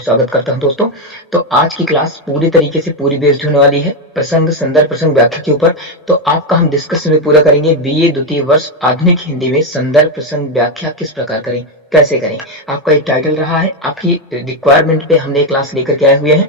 बहुत स्वागत करता हूं दोस्तों। तो आज की क्लास पूरी तरीके से पूरी बेस्ड होने वाली है प्रसंग, संदर्भ, प्रसंग, व्याख्या के ऊपर। तो आपका हम डिस्कशन में पूरा करेंगे बीए द्वितीय वर्ष आधुनिक हिंदी में संदर्भ, प्रसंग, व्याख्या किस प्रकार करें, कैसे करें। आपका एक टाइटल रहा है, आपकी रिक्वायरमेंट पे हमने क्लास लेकर के आए हुए हैं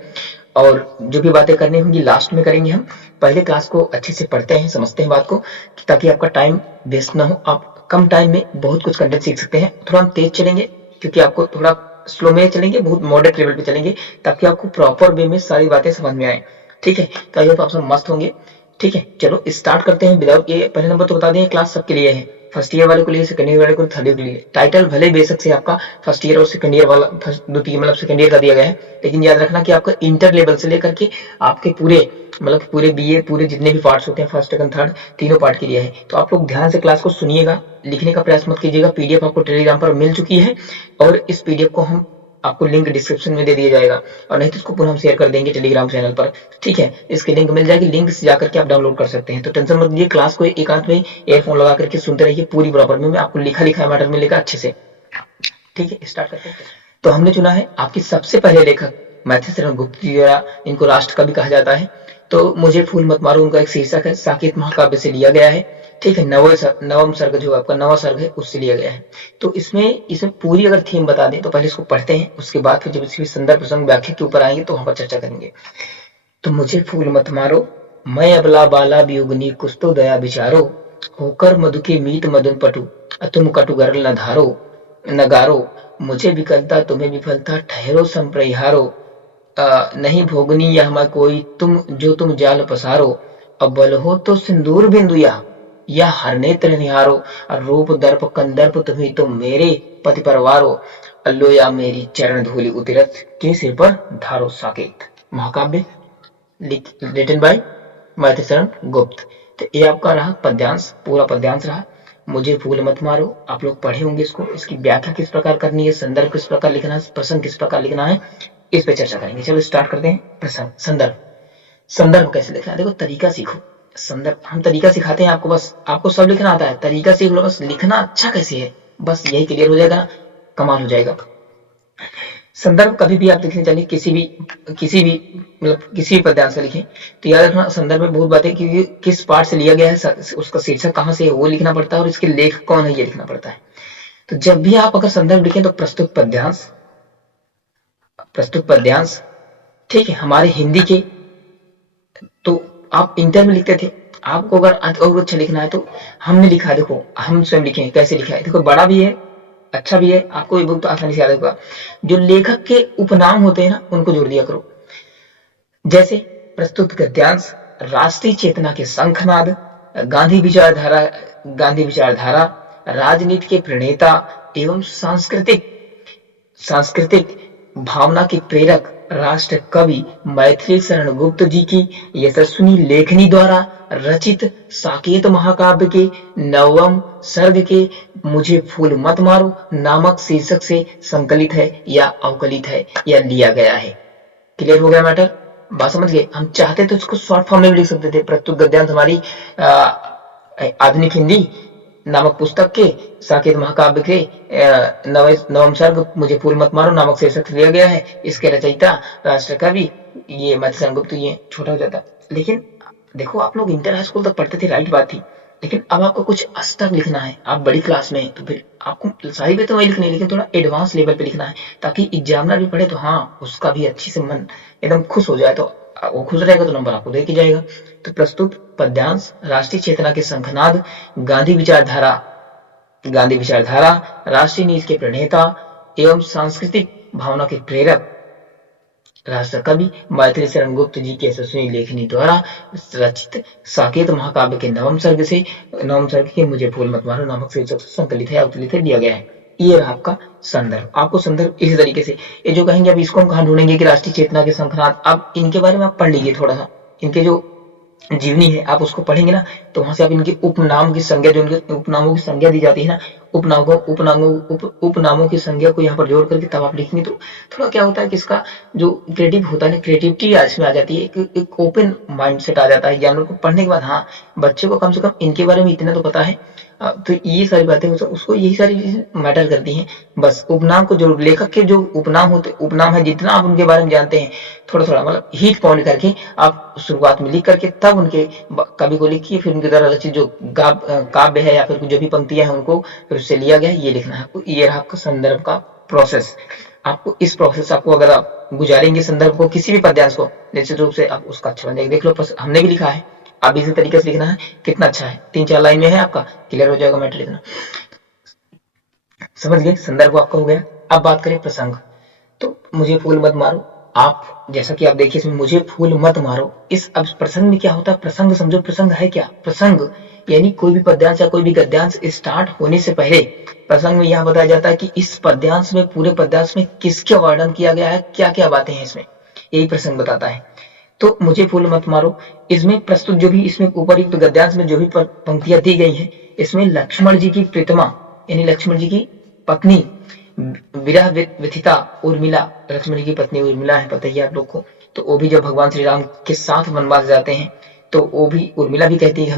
और जो भी बातें करनी होंगी लास्ट में करेंगे। हम पहले क्लास को अच्छे से पढ़ते हैं, समझते हैं बात को, ताकि आपका टाइम वेस्ट ना हो। आप कम टाइम में बहुत कुछ कंटेंट सीख सकते हैं। थोड़ा हम तेज चलेंगे क्योंकि आपको थोड़ा स्लो में चलेंगे, बहुत मॉडरेट लेवल पे चलेंगे, ताकि आपको प्रॉपर वे में सारी बातें समझ में आए। ठीक है, तो आई होप आप सब मस्त होंगे। ठीक है, चलो स्टार्ट करते हैं। विदाउट ये पहले नंबर तो बता दें, क्लास सबके लिए है, फर्स्ट ईयर वाले को लिए, सेकंड ईयर वाले को, थर्ड ईयर के लिए। टाइटल भले बेसिक से आपका फर्स्ट ईयर और सेकंड ईयर वाला, द्वितीय मतलब सेकंड ईयर का दिया गया है, लेकिन याद रखना कि आपका इंटर लेवल से लेकर के आपके पूरे मतलब पूरे बीए पूरे जितने भी पार्ट्स होते हैं, फर्स्ट सेकंड थर्ड तीनों पार्ट के लिए है। तो आप लोग ध्यान से क्लास को सुनिएगा, लिखने का प्रयास मत कीजिएगा। पीडीएफ आपको टेलीग्राम पर मिल चुकी है और इस पीडीएफ को हम आपको लिंक डिस्क्रिप्शन में दे दिया जाएगा, और नहीं तो इसको पुनः हम शेयर कर देंगे टेलीग्राम चैनल पर। ठीक है, इसकी लिंक मिल जाएगी, लिंक से जाकर के आप डाउनलोड कर सकते हैं। तो टेंशन मत लीजिए, क्लास को एकांत में ईयरफोन लगा करके सुनते रहिए पूरी प्रॉपर में आपको लिखा लिखा मैटर मिलेगा अच्छे से। ठीक है, स्टार्ट करते हैं। तो हमने चुना है आपकी सबसे पहले लेखक मैथिलीशरण गुप्त जी, इनको राष्ट्र कवि कहा जाता है। तो मुझे फूल मत मारो उनका एक शीर्षक है, साकेत महाकाव्य से लिया गया है। ठीक है, नवम सर्ग जो आपका नवा सर्ग है उससे लिया गया है। तो इसमें पूरी अगर थीम बता दें तो पहले इसको पढ़ते हैं, उसके बाद फिर जब इसकी संदर्भ, प्रसंग, व्याख्या के ऊपर आएंगे तो वहां पर चर्चा करेंगे। तो मुझे फूल मत मारो, मैं अबला बाला वियुगनी, कुछ तो दया विचारो, होकर मधु के मीत मदन पटु, तुम कटु गरल न धारो नगारो, मुझे विकलता तुम्हें विफलता, ठहरो संप्रहारो, नहीं भोगनी यह मैं कोई, तुम जाल पसारो, अब बल हो तो सिंदूर बिंदु या हर नेत्र निहारो, रूप दर्प कंदर्प तुम्हें तो मेरे पति परवारो, अल्लो या मेरी चरण धूलि उतिरत के सिर पर धारो। साकेत महाकाव्य रिटन बाय मैथिलीशरण गुप्त। तो ये आपका रहा पद्यांश, पूरा पद्यांश रहा। मुझे फूल मत मारो, आप लोग पढ़े होंगे इसको। इसकी व्याख्या किस प्रकार करनी है, संदर्भ किस प्रकार लिखना है, प्रसंग किस प्रकार लिखना है, इस पे चर्चा करेंगे। चलो स्टार्ट करते हैं। प्रसंग, संदर्भ। संदर्भ कैसे लिखना है, देखो तरीका सीखो। संदर्भ हम तरीका सिखाते हैं आपको, बस आपको सब लिखना आता है, तरीका सीख लो, बस लिखना अच्छा कैसे है, बस यही क्लियर हो जाएगा, कमाल हो जाएगा। संदर्भ कभी भी आप लिखने चाहिए, किसी भी मतलब किसी भी पद्यांश का लिखें तो याद रखना संदर्भ में बहुत बातें, क्योंकि किस पार्ट से लिया गया है, उसका शीर्षक कहाँ से है वो लिखना पड़ता है, और इसके लेखक कौन है ये लिखना पड़ता है। तो जब भी आप अगर संदर्भ लिखें तो प्रस्तुत पद्यांश, ठीक है, हमारे हिंदी के, तो आप इंटर में लिखते थे, आपको अगर और अच्छा लिखना है तो हमने लिखा है, देखो हम स्वयं लिखे हैं, कैसे लिखा है, देखो बड़ा भी है, अच्छा भी है, आपको ये बुक तो आसानी से याद होगा। जो लेखक के उपनाम होते हैं ना, उनको जोड़ दिया करो। जैसे प्रस्तुत गद्यांश, राष्ट्रीय चेतना के शंखनाद, गांधी विचारधारा, राजनीति के प्रणेता एवं सांस्कृतिक भावना के प्रेरक राष्ट्र कवि मैथिलीशरण गुप्त जी की यशस्वी लेखनी द्वारा रचित साकेत महाकाव्य के नवम सर्ग के मुझे फूल मत मारो नामक शीर्षक से संकलित है या अवकलित है या लिया गया है। क्लियर हो गया मैटर, बात समझ गए। हम चाहते तो इसको शॉर्ट फॉर्म में भी लिख सकते थे। प्रस्तुत गद्यांश हमारी आधुनिक हिंदी नामक पुस्तक के साकेत महाकाव्य के नवम सर्ग मुझे फूल मत मारो नामक शीर्षक से लिया गया है। इसके रचयिता राष्ट्र कवि ये मैथिलीशरण गुप्त, ये छोटा हो जाता। लेकिन देखो आप लोग इंटर हाई स्कूल तक पढ़ते थे, राइट बात थी, लेकिन अब आपको कुछ स्तर लिखना है, आप बड़ी क्लास में, तो फिर आपको सारी भी तो वही लिखनी है, लेकिन थोड़ा एडवांस लेवल पे लिखना है, ताकि एग्जामिनर भी पढ़े तो हाँ उसका भी अच्छी से मन एकदम खुश हो जाए, तो वो खुश रहेगा तो नंबर आपको दे के जाएगा। तो प्रस्तुत पद्यांश, राष्ट्रीय चेतना के शंखनाद, गांधी विचारधारा, राष्ट्रीय नीति के प्रणेता एवं सांस्कृतिक भावना के प्रेरक राष्ट्र कवि मैथिलीशरण गुप्त जी के यशस्वी लेखनी द्वारा रचित साकेत महाकाव्य के नवम सर्ग के मुझे फूल मत मारो नामक शीर्षक से संकलित है, अवतलित है, दिया गया है। ये रहा आपका संदर्भ। आपको संदर्भ इसी तरीके से, ये जो कहेंगे अब इसको हम कहाँ ढूंढेंगे कि राष्ट्रीय चेतना के शंखनाद, अब इनके बारे में आप पढ़ लीजिए थोड़ा सा, इनके जो जीवनी है आप उसको पढ़ेंगे ना, तो वहां से आप इनके उपनाम की संज्ञा, जो इनके उपनामों की संज्ञा दी जाती है ना, उपनामों की संज्ञा को यहाँ पर जोड़ करके तब आप लिखेंगे, तो थोड़ा क्या होता है कि इसका जो क्रिएटिव होता है ना, क्रिएटिविटी इसमें आ जाती है, एक ओपन माइंड सेट आ जाता है जानवर को पढ़ने के बाद। हाँ, बच्चे को कम से कम इनके बारे में इतना तो पता है, तो ये सारी बातें उसको यही सारी चीजें मैटर करती हैं। बस उपनाम को, जो लेखक के जो उपनाम होते, उपनाम है, जितना आप उनके बारे में जानते हैं थोड़ा थोड़ा मतलब हीट पॉइंट करके आप शुरुआत में लिख करके तब उनके कवि को लिखिए, फिर उनके द्वारा रचित जो काव्य है या फिर जो भी पंक्तियां हैं उनको फिर उससे लिया गया है, ये लिखना है आपको। ये रहा आपका संदर्भ का प्रोसेस। आपको इस प्रोसेस आपको अगर आप गुजारेंगे संदर्भ को, किसी भी पद्यांश को, निश्चित रूप से आप उसका अच्छा बन जाएगा। देख लो हमने भी लिखा है, आप इसी तरीके से लिखना है, कितना अच्छा है, 3-4 लाइन में है, आपका क्लियर हो जाएगा मैटर लिखना। समझ गए, संदर्भ आपका हो गया। अब बात करें प्रसंग। तो मुझे फूल मत मारो, आप जैसा कि आप देखिए इसमें मुझे फूल मत मारो, इस अब प्रसंग में क्या होता है, प्रसंग समझो, प्रसंग है क्या, प्रसंग यानी कोई भी पद्यांश या कोई भी गद्यांश स्टार्ट होने से पहले प्रसंग में यह बताया जाता है कि इस पद्यांश में, पूरे पद्यांश में किसका वर्णन किया गया है, क्या क्या बातें हैं इसमें, यही प्रसंग बताता है। तो मुझे फूल मत मारो, इसमें प्रस्तुत जो भी इसमें उपयुक्त गद्यांश में जो भी पंक्तियां दी गई हैं, इसमें लक्ष्मण जी की प्रीतमा यानी लक्ष्मण जी की पत्नी विरह व्यथिता उर्मिला, लक्ष्मण जी की पत्नी उर्मिला है, पता ही आप लोग को। तो वो भी जब भगवान श्री राम के साथ वनवास जाते हैं तो वो भी, उर्मिला भी कहती है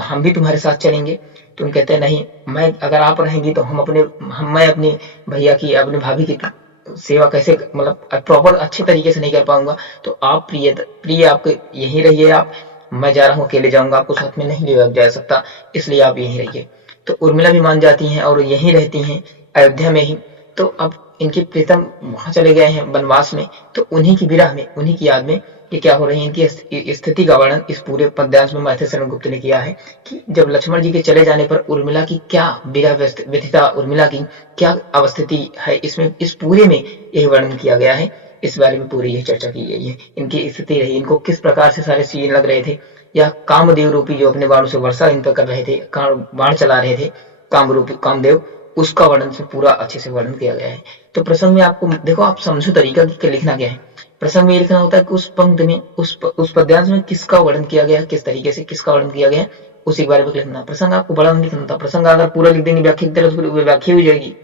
हम भी तुम्हारे साथ चलेंगे। तो उन कहते हैं नहीं, मैं अगर आप रहेंगी तो मैं अपनी भैया की, अपने भाभी की सेवा कैसे, मतलब प्रॉपर अच्छे तरीके से नहीं कर पाऊंगा, तो आप प्रिय आपके यहीं रहिए, आप, मैं जा रहा हूँ, अकेले जाऊंगा, आपको साथ में नहीं ले जा सकता, इसलिए आप यहीं रहिए। तो उर्मिला भी मान जाती हैं और यहीं रहती हैं अयोध्या में ही। तो अब इनके प्रीतम वहां चले गए हैं वनवास में, तो उन्हीं की विरह में, उन्हीं की याद में ये क्या हो रही है, इनकी स्थिति का वर्णन इस पूरे पद्यांश में मैथिली शरण गुप्त ने किया है कि जब लक्ष्मण जी के चले जाने पर उर्मिला की क्या विरह व्यथिता, उर्मिला की क्या अवस्थिति है, इसमें इस पूरे में यही वर्णन किया गया है। इस बारे में पूरी यही चर्चा की गई है, इनकी स्थिति रही, इनको किस प्रकार से सारे सीन लग रहे थे, या कामदेव रूपी जो अपने बाणों से वर्षा इन पर कर रहे थे, बाण चला रहे थे कामदेव, उसका वर्णन से पूरा अच्छे से वर्णन किया गया है। तो प्रसंग में आपको देखो, आप समझो तरीका कि लिखना क्या है। प्रसंग में लिखना होता है कि उस पंक्ति में, उस पद्यांश में किसका वर्णन किया गया है, किस तरीके से किसका वर्णन किया गया है, उसी के बारे में लिखना। प्रसंग आपको बड़ा नहीं लिखना था, प्रसंग अगर पूरा लिख देंगे व्याख्या की तरह तो व्याख्या हो जाएगी,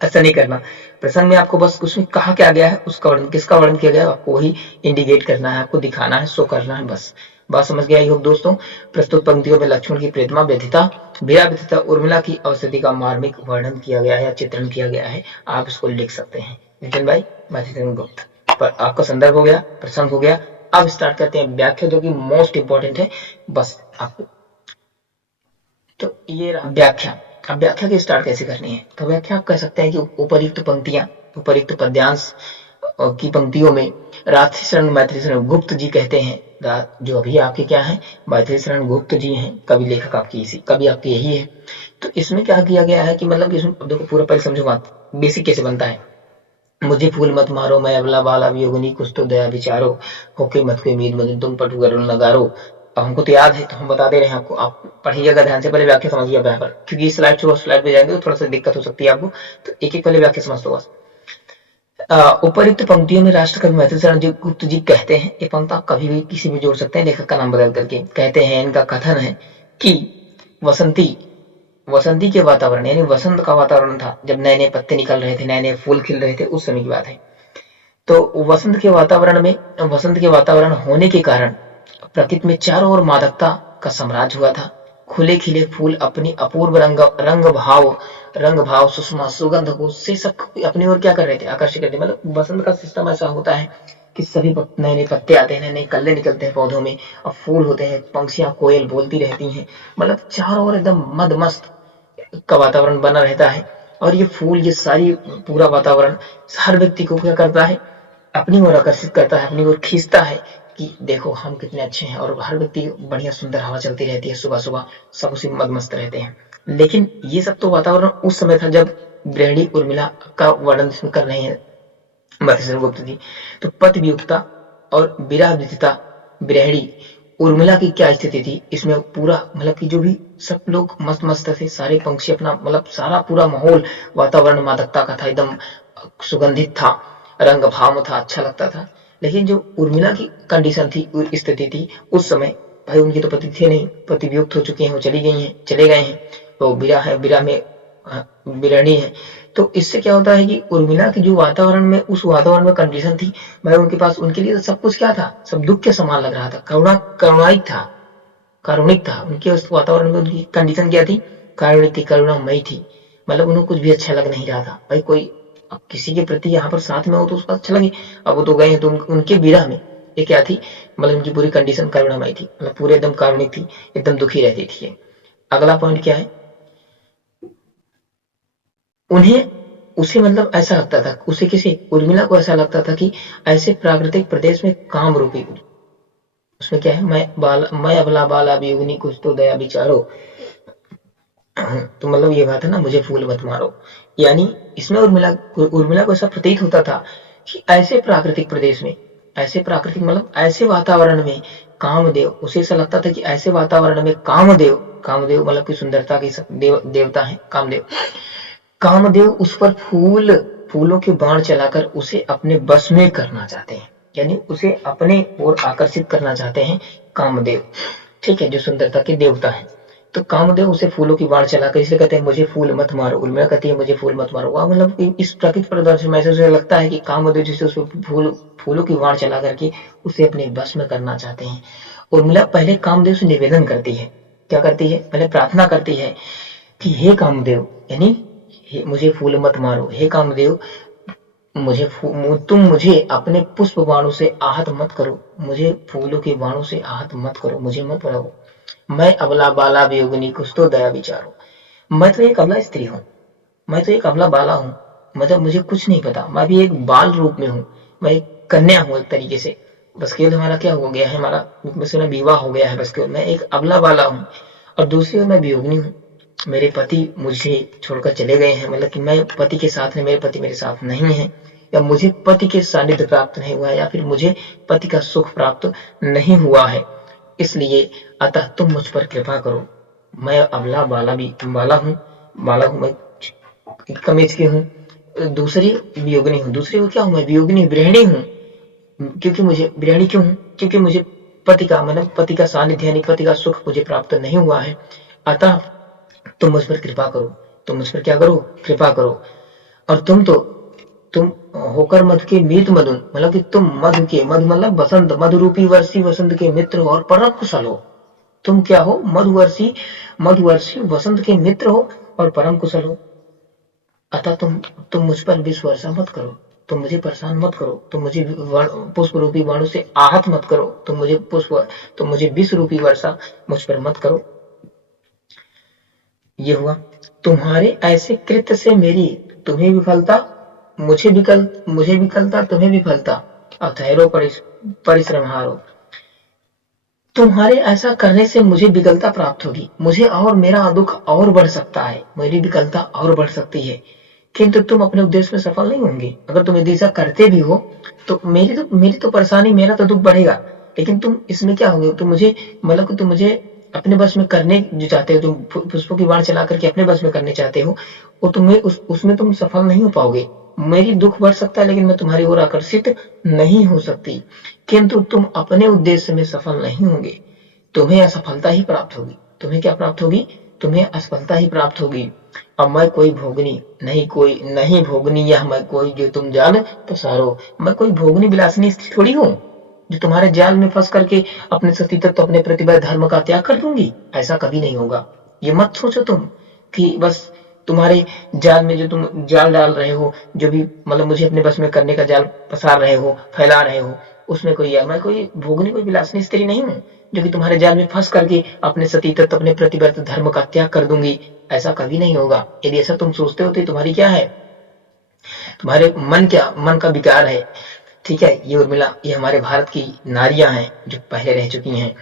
ऐसा नहीं करना। प्रसंग में आपको बस उसमें कहा क्या गया है, उसका वर्णन, किसका वर्णन किया गया है, आपको वही इंडिकेट करना है, आपको दिखाना है, शो करना है, बस। बात समझ गया आई होप दोस्तों। प्रस्तुत पंक्तियों में लक्ष्मण की प्रीतमा व्यथिता, विरह व्यथिता उर्मिला की अवस्थिति का मार्मिक वर्णन किया गया है या चित्रण किया गया है, आप इसको लिख सकते हैं। नितिन भाई, मैथिली गुप्त पर आपका संदर्भ हो गया, प्रसंग हो गया। अब स्टार्ट करते हैं व्याख्या, जो कि मोस्ट इंपॉर्टेंट है बस आपको। तो ये रहा व्याख्या। अब व्याख्या की स्टार्ट कैसे करनी है, तो व्याख्या आप कह सकते हैं कि उपयुक्त पंक्तियां, उपयुक्त पद्यांश की पंक्तियों में राधि शरण मैथिली शरण गुप्त जी कहते हैं, जो अभी आपके क्या है, मैथिली शरण गुप्त जी हैं, कवि लेखक आपकी इसी, कवि आपकी यही है। तो इसमें क्या किया गया है कि मतलब इसमें देखो पूरा पहले समझो बात, बेसिक कैसे बनता है। मुझे फूल मत मारो, मैं अबला बाला वियोगिनी, कुछ तो दया विचारो, होके मत कोई उम्मीद मदन तुम पटु गरुण नगारो। अब हमको तो याद है तो हम बता दे रहे हैं आपको, आप पढ़िएगा ध्यान से, पहले व्याख्या समझिए यहाँ पर, क्योंकि स्लाइड छोड़ो, स्लाइड पे जाएंगे तो थोड़ा सा दिक्कत हो सकती है आपको, तो एक एक पहले व्याख्या समझ लो बस। उपयुक्त पंक्तियों में राष्ट्र कवि मैथिली शरण गुप्त जी कहते हैं, ये पंक्ति आप कभी भी किसी भी जोड़ सकते हैं, लेखक का नाम बदल करके। कहते हैं, इनका कथन है कि वसंती के वातावरण, यानी वसंत का वातावरण था, जब नए नए पत्ते निकल रहे थे, नए नए फूल खिल रहे थे, उस समय की बात है। तो वसंत के वातावरण होने के कारण प्रकृति में चारों ओर मादकता का साम्राज्य हुआ था। खुले खिले फूल अपनी अपूर्व रंग भाव सुषमा सुगंध को से सब अपनी ओर क्या कर रहे थे, आकर्षित करते। मतलब वसंत का सिस्टम ऐसा होता है कि सभी नए नए पत्ते आते हैं, नए नए कल्ले निकलते हैं पौधों में, और फूल होते हैं, पंछियां कोयल बोलती रहती हैं, मतलब चारों ओर एकदम मदमस्त का वातावरण बना रहता है। और ये फूल, ये सारी पूरा वातावरण हर व्यक्ति को क्या करता है, अपनी ओर आकर्षित करता है, अपनी ओर खींचता है कि देखो हम कितने अच्छे हैं। और हर व्यक्ति, बढ़िया सुंदर हवा चलती रहती है, सुबह सुबह सब उसी मदमस्त रहते हैं। लेकिन ये सब तो वातावरण उस समय था जब ब्रह्मणी उर्मिला का वर्णन कर रहे हैं मैथिली शरण गुप्त जी। तो पति वियुक्ता और विरह व्यथिता ब्रह्मणी उर्मिला की क्या स्थिति थी, इसमें पूरा मतलब कि जो भी सब लोग मस्त मस्त थे, सारे पंछी अपना, मतलब सारा पूरा माहौल वातावरण मादकता का था, एकदम सुगंधित था, रंग भाव था, अच्छा लगता था। लेकिन जो उर्मिला की कंडीशन थी, स्थिति थी उस समय, भाई उनके तो पति थे नहीं, पति वियुक्त हो चुके हैं, वो चले गए हैं, तो विरह में बिरहणी है। तो इससे क्या होता है कि उर्मिला की जो वातावरण में, उस वातावरण में कंडीशन थी, भाई उनके पास, उनके लिए तो सब कुछ क्या था, सब दुख के समान लग रहा था, कारुणिक था उनके उस वातावरण में। उनकी कंडीशन क्या थी, कारुणी थी, करुणामयी थी। मतलब उन्हें कुछ भी अच्छा लग नहीं रहा था। भाई कोई अब किसी के प्रति यहाँ पर साथ में हो तो उसको अच्छा लगे। अब वो तो गए हैं तो उनके विरह में ये क्या थी, मतलब उनकी पूरी कंडीशन करुणामयी थी, मतलब पूरे एकदम कारुणिक थी, एकदम दुखी रहती थी। अगला पॉइंट क्या है, उन्हें उसे मतलब ऐसा लगता था, उसे किसी उर्मिला को ऐसा लगता था कि ऐसे प्राकृतिक प्रदेश में काम रूपी, उसमें क्या है, मैं अबला बाला वियोगिनी कुछ तो दया विचारो। तो मतलब ये बात है ना, मुझे फूल मत मारो, यानी इसमें उर्मिला उर्मिला को ऐसा प्रतीत होता था कि ऐसे प्राकृतिक प्रदेश में, ऐसे प्राकृतिक मतलब ऐसे वातावरण में कामदेव, उसे ऐसा लगता था कि ऐसे वातावरण में कामदेव, कामदेव मतलब की सुंदरता की देवता है कामदेव, कामदेव उस पर फूलों के बाण चलाकर उसे अपने बस में करना चाहते हैं, यानी उसे अपने ओर आकर्षित करना चाहते हैं कामदेव, ठीक है, जो सुंदरता के देवता है। तो कामदेव उसे फूलों की बाण चलाकर, इसलिए कहते हैं मुझे फूल मत मारो, उर्मिला कहती है मुझे फूल मत मारो। वह मतलब इस प्राकृतिक प्रदर्शन में ऐसे लगता है कि कामदेव जिसे उस फूलों की बाण चला करके उसे अपने बस में करना चाहते हैं। उर्मिला पहले कामदेव से निवेदन करती है, क्या करती है, पहले प्रार्थना करती है कि हे कामदेव, यानी मुझे फूल मत मारो, हे कामदेव तुम मुझे अपने पुष्प बाणों से आहत मत करो, मुझे फूलों के बाणों से आहत मत करो, मुझे मत मारो। मैं अबला बाला वियोगिनी कुछ तो दया विचारो। मैं तो एक अबला स्त्री हूँ, मैं तो एक अबला बाला हूँ, मतलब मुझे कुछ नहीं पता, मैं भी एक बाल रूप में हूँ, मैं एक कन्या हूँ एक तरीके से। बस केवल हमारा क्या हो गया है, हमारा बस विवाह हो गया है, बस केवल मैं एक अबला बाला हूँ। और दूसरी ओर मैं वियोगिनी हूँ, मेरे पति मुझे छोड़कर चले गए हैं, मतलब कि मैं पति के साथ है, मेरे पति मेरे साथ नहीं है, या मुझे पति के सानिध्य प्राप्त नहीं हुआ है, या फिर मुझे पति का सुख प्राप्त नहीं हुआ है। इसलिए अतः तुम मुझ पर कृपा करो, मैं अबला बाला भी बाला हूँ, मैं कम एज की हूँ। दूसरी वियोगिनी हूँ, दूसरी को क्या हूँ, मैं वियोगिनी गृहिणी हूँ, क्योंकि मुझे गृहिणी क्यों हूँ, क्योंकि मुझे पति का मतलब पति का सानिध्य यानी पति का सुख मुझे प्राप्त नहीं हुआ है। अतः तुम मुझ पर कृपा करो, तुम मुझ पर क्या करो, कृपा करो। और तुम होकर मधु के मीत मधुन, मतलब कि तुम मधु के, मधु मतलब बसंत, मधुरूपी वर्षी वसंत के मित्र हो और परम कुशल हो। तुम क्या हो, मधुवर्षी वसंत के मित्र हो और परम कुशल हो। अतः तुम मुझ पर विष वर्षा मत करो, तुम मुझे परेशान मत करो, तुम मुझे पुष्प रूपी बाणों से आहत मत करो, तुम मुझे विष रूपी वर्षा मुझ पर मत करो। ये हुआ, तुम्हारे ऐसे कृत्य से मेरी तुम्हें विफलता, मुझे विफलता तुम्हें विफलता। अब ठहरो, परिश्रम हारो। तुम्हारे ऐसा करने से मुझे विकलता प्राप्त होगी, मुझे और मेरा दुख और बढ़ सकता है, मेरी विकलता और बढ़ सकती है, किंतु तुम अपने उद्देश्य में सफल नहीं होंगे। अगर तुम यदि ऐसा करते भी हो तो मेरी तो परेशानी, मेरा तो दुख बढ़ेगा, लेकिन तुम इसमें क्या होगे, तुम मुझे मतलब कि तुम मुझे अपने बस में करने जो चाहते हो, तुम पुष्पों की बाण चला करके अपने बस में करने चाहते हो, वो तुम्हें उसमें तुम सफल नहीं हो पाओगे। मेरी दुख बढ़ सकता है, लेकिन मैं तुम्हारी ओर आकर्षित नहीं हो सकती, किंतु तुम अपने उद्देश्य में सफल नहीं होंगे, तुम्हें असफलता ही प्राप्त होगी। तुम्हें क्या प्राप्त होगी, तुम्हें असफलता ही प्राप्त होगी। अब मैं कोई भोगनी नहीं भोगनी, यह मैं कोई जो तुम जाल पसारो। मैं कोई भोगनी विलासिनी स्त्री थोड़ी हूँ जो तुम्हारे जाल में फंस करके अपने सती तत्व, अपने प्रतिभा धर्म का त्याग कर दूंगी, ऐसा कभी नहीं होगा। ये मत सोचो तुम कि बस तुम्हारे जाल में जो तुम जाल डाल रहे हो, जो भी मतलब मुझे अपने बस में करने का जाल पसार रहे हो, फैला रहे हो, उसमें मैं कोई भोगनी, कोई विलासिनी स्त्री नहीं हूँ जो कि तुम्हारे जाल में फंस करके अपने सती तत्व, अपने प्रतिबद्ध धर्म का त्याग कर दूंगी, ऐसा कभी नहीं होगा। यदि ऐसा तुम सोचते हो तो तुम्हारी क्या है, तुम्हारे मन का विकार है, ठीक है। ये उर्मिला, ये हमारे भारत की नारियां हैं जो पहले रह चुकी हैं,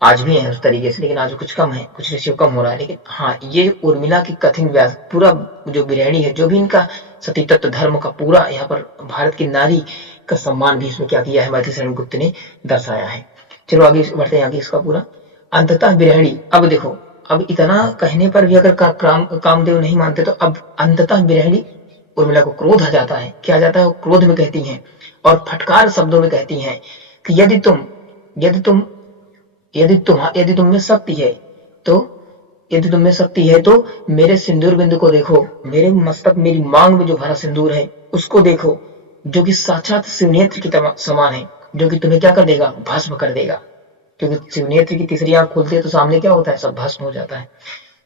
आज भी है उस तरीके से, लेकिन आज कुछ कम है, कुछ रेशियो कम हो रहा है। लेकिन हाँ, ये उर्मिला की कठिन व्यास पूरा जो गृहिणी है, जो भी इनका सती तत्व धर्म का पूरा यहाँ पर भारत की नारी का सम्मान भी इसमें क्या किया है, मैथिली शरण गुप्त ने दर्शाया है। चलो आगे बढ़ते हैं, आगे इसका पूरा अंततः गृहिणी। अब देखो, अब इतना कहने पर भी अगर कामदेव नहीं मानते तो अब अंततः गृहिणी उर्मिला को क्रोध आ जाता है। क्या आ जाता है, वो क्रोध में कहती हैं और फटकार शब्दों में कहती हैं कि यदि तुम में शक्ति है तो मेरे सिंदूर बिंदु को देखो, मेरे मस्तक, मेरी मांग में जो भरा सिंदूर है उसको देखो, जो कि साक्षात शिवनेत्र की समान है, जो कि तुम्हें क्या कर देगा, भस्म कर देगा। क्योंकि शिवनेत्र की तीसरी आंख खुलती है तो सामने क्या होता है, सब भस्म हो जाता है।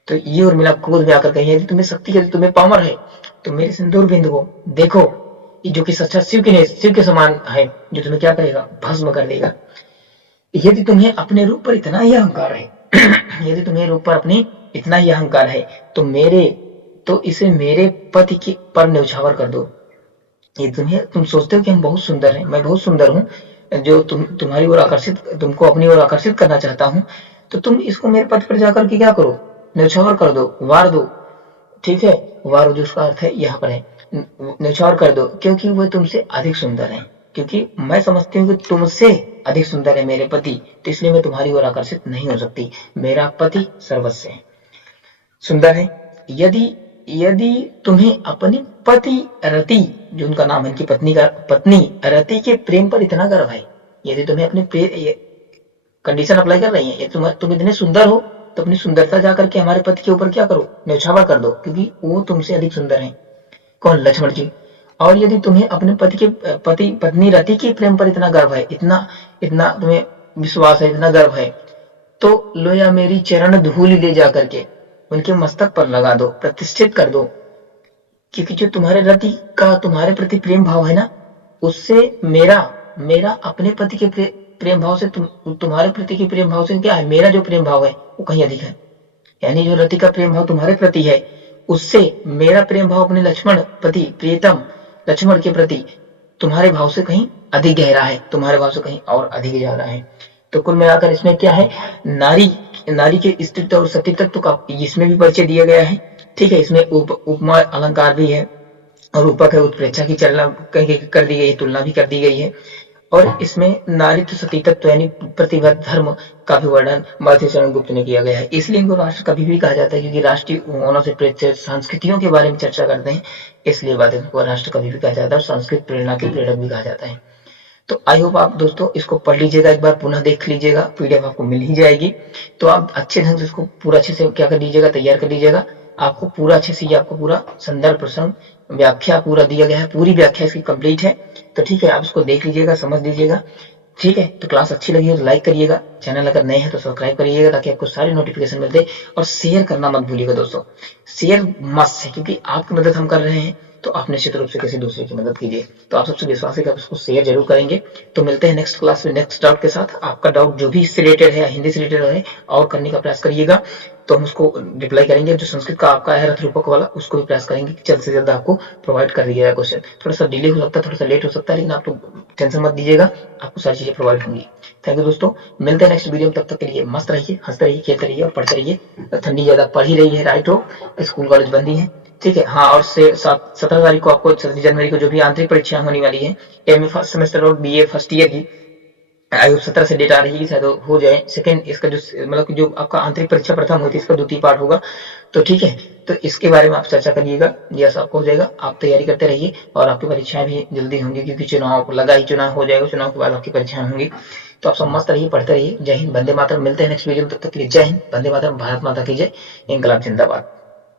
तो ये उर्मिला क्रोध में आकर कही, यदि तुम्हें शक्ति, यदि तुम्हें पावर है तो मेरे सिंदूर बिंद को देखो, ये जो कि सच्चा शिव के समान है, जो तुम्हें क्या करेगा, भस्म कर देगा। यदि तुम्हें अपने रूप पर इतना ही अहंकार है यदि तुम्हें रूप पर अपनी इतना ही अहंकार है तो इसे मेरे पति के पर न्यौछावर कर दो। ये तुम सोचते हो कि हम बहुत सुंदर हैं, मैं बहुत सुंदर हूँ, जो तुम्हारी ओर आकर्षित, तुमको अपनी ओर आकर्षित करना चाहता हूँ, तो तुम इसको मेरे पति पर जाकर के क्या करो, न्यौछावर कर दो, वार दो। ठीक है, वार जो उसका अर्थ है यहाँ पर है, न्यौछावर कर दो, क्योंकि वह तुमसे अधिक सुंदर है, क्योंकि मैं समझती हूँ कि तुमसे अधिक सुंदर है मेरे पति, तो इसलिए मैं तुम्हारी ओर आकर्षित नहीं हो सकती। मेरा पति सर्वस्व है, सुंदर है। यदि तुम्हें अपनी पति रति, जो उनका नाम है, इनकी पत्नी रति के प्रेम पर इतना गर्व है, यदि तुम्हें अपने कंडीशन अप्लाई कर रही है, तुम इतने सुंदर हो तो अपनी सुंदरता जाकर के हमारे पति के ऊपर क्या करो, न्यौछावर कर दो, क्योंकि वो तुमसे अधिक सुंदर है। कौन, लक्ष्मण जी। और यदि तुम्हें अपने पत्नी रति के प्रेम पर इतना गर्व है, इतना तुम्हें विश्वास है, इतना गर्व है, तो लो या मेरी चरण धूल ले जाकर के उनके मस्तक पर लगा दो, प्रतिष्ठित कर दो, क्योंकि जो तुम्हारे रति का तुम्हारे प्रति प्रेम भाव है ना, उससे मेरा अपने पति के प्रेम भाव से तुम्हारे प्रति के प्रेम भाव से क्या है, मेरा जो प्रेम भाव है वो कहीं अधिक है। यानी जो रति का प्रेम भाव तुम्हारे प्रति है, उससे मेरा प्रेम भाव अपने लक्ष्मण पति प्रियतम लक्ष्मण के प्रति तुम्हारे भाव से कहीं अधिक गहरा है, तुम्हारे भाव से कहीं और अधिक ज्यादा है। तो कुल मिलाकर इसमें क्या है, नारी के स्त्रीत्व और सती तत्व का इसमें भी परिचय दिया गया है। ठीक है, इसमें उपमा अलंकार भी है, और रूपक है, उत्प्रेक्षा की चलना कर दी गई है, तुलना भी कर दी गई है, और इसमें नारीत्व सती तत्व यानी प्रतिभा धर्म का भी वर्णन माधुशरण गुप्त ने किया गया है। इसलिए इनको राष्ट्र कवि भी कहा जाता है, क्योंकि राष्ट्रीय होने से प्रेरित संस्कृतियों के बारे में चर्चा करते हैं, इसलिए बाद इनको राष्ट्र कवि भी कहा जाता है, और संस्कृत प्रेरणा के प्रेरक भी कहा जाता है। तो आई होप आप दोस्तों इसको पढ़ लीजिएगा, एक बार पुनः देख लीजिएगा, पीडीएफ आपको मिल ही जाएगी। तो आप अच्छे ढंग से इसको पूरा अच्छे से क्या कर लीजिएगा, तैयार कर लीजिएगा। आपको पूरा अच्छे से, आपको पूरा संदर्भ प्रसंग व्याख्या पूरा दिया गया है, पूरी व्याख्या इसकी कंप्लीट है। तो ठीक है, आप इसको देख लीजिएगा, समझ लीजिएगा। ठीक है, तो क्लास अच्छी लगी हो तो लाइक करिएगा, चैनल अगर नए हैं तो सब्सक्राइब करिएगा, ताकि आपको सारी नोटिफिकेशन मिलते, और शेयर करना मत भूलिएगा दोस्तों, शेयर मस्ट है, क्योंकि आपकी मदद हम कर रहे हैं, तो आप निश्चित रूप से किसी दूसरे की मदद कीजिए। तो आप सबसे विश्वास है कि आप इसको शेयर जरूर करेंगे। तो मिलते हैं नेक्स्ट क्लास में नेक्स्ट डाउट के साथ। आपका डाउट जो भी इससे रिलेटेड है, हिंदी से रिलेटेड है, और करने का प्रयास करिएगा, तो हम उसको रिप्लाई करेंगे। जो संस्कृत का आपका है रथ रूपक वाला, उसको भी प्रयास करेंगे कि जल्द से जल्द आपको प्रोवाइड कर दिया जाए क्वेश्चन। थोड़ा सा डिले हो सकता है, थोड़ा सा लेट हो सकता है, लेकिन आप लोग टेंशन मत दीजिएगा, आपको सारी चीजें प्रोवाइड होंगी। थैंक यू दोस्तों, मिलते हैं नेक्स्ट वीडियो में। तब तक के लिए मस्त रहिए, हंसते रहिए, खेलते रहिए और पढ़ते रहिए। ठंडी ज्यादा पड़ ही रही है, राइट हो, स्कूल कॉलेज बंद ही है। ठीक है, हाँ, और 17 तारीख को आपको 17 जनवरी को जो भी आंतरिक परीक्षाएं होने वाली है, एमए फर्स्ट सेमेस्टर और बीए फर्स्ट ईयर की, आई होप 17 से डेट आ रही है, शायद हो जाए। सेकंड इसका जो मतलब जो आपका आंतरिक परीक्षा प्रथम होती है, इसका द्वितीय पार्ट होगा। तो ठीक है, तो इसके बारे में आप चर्चा करिएगा, यस आपको हो जाएगा। आप तैयारी करते रहिए, और आपकी परीक्षाएं भी जल्दी होंगी, क्योंकि चुनाव लगा ही, चुनाव हो जाएगा, चुनाव के बाद आपकी परीक्षाएं होंगी। तो आप सब मस्त रहिए, पढ़ते रहिए। जय हिंद, वंदे मातरम। मिलते हैं नेक्स्ट वीडियो में, तब तक के लिए जय हिंद, वंदे मातरम, भारत माता की जय, इंकलाब जिंदाबाद।